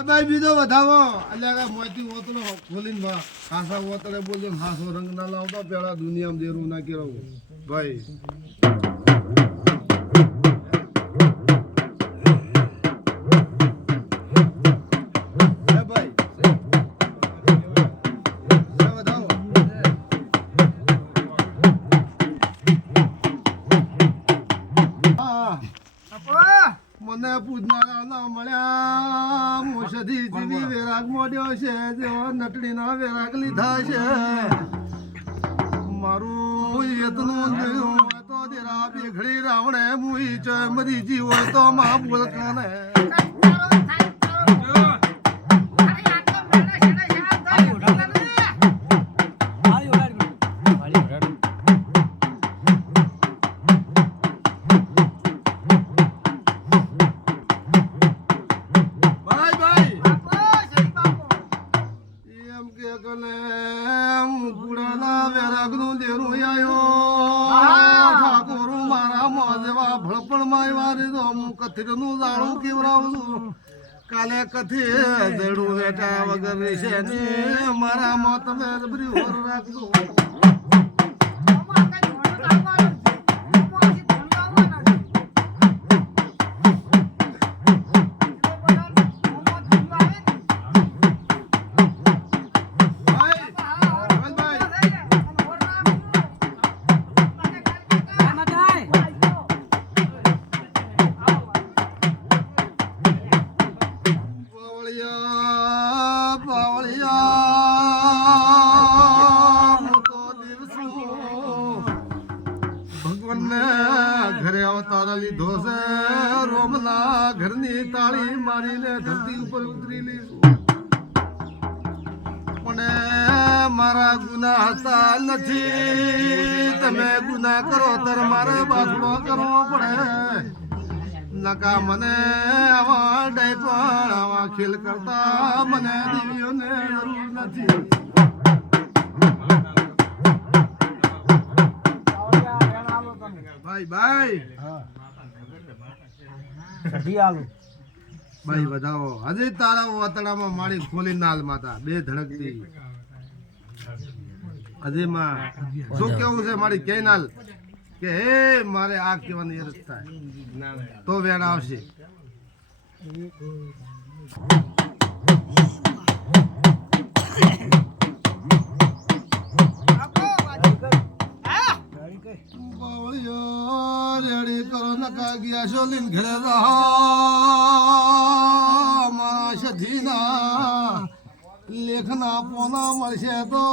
ભાઈ બીજો વધાવો અલ્યા મોતી ઓતલો ખોલીને વા ખાસા ઓતળે બોલજો હાસો રંગ ના લાવતા પેલા દુનિયામાં દેરું ના કેળવું ભાઈ મને પૂજનારા ના મળ્યા મોસધી જીવી વેરાગ મોડ્યો છે જેવો નટડીના વેરાગ લીધા છે મારું વેતનું જોયું હોય તો દેરા બેઘડી રાવણે મુઈ ચય મરી જી હોય તો માં બોલકાને કાલે કથી જડું વેટા વગર છે ને મારા મોત મેં બરી ઓર રાખજો ઘરે અવતાર લીધો છે રોમના ઘરની તાળી મારીને ધરતી ઉપર ઉતરી લીધું પણ મારા ગુના હતા નથી તમે ગુના કરો ત્યારે મારે બાથડો કરવો પડે નકા મને આવા ડાયપણ આવા ખેલ કરતા મને દેવીઓને જરૂર નથી ભાઈ ભાઈ વધાવો હજી તારા વાતડામાં મારી ખોલી નાલ માતા બે ધડકતી હજી માં શું કેવું છે મારી કે નાલ કે હે મારે આ કહેવાની અરજ થાય તો વેણ આવશે રેડી કરો નકા ગયા શોલીન ઘરે મારા સધીના લેખના પોના મળશે તો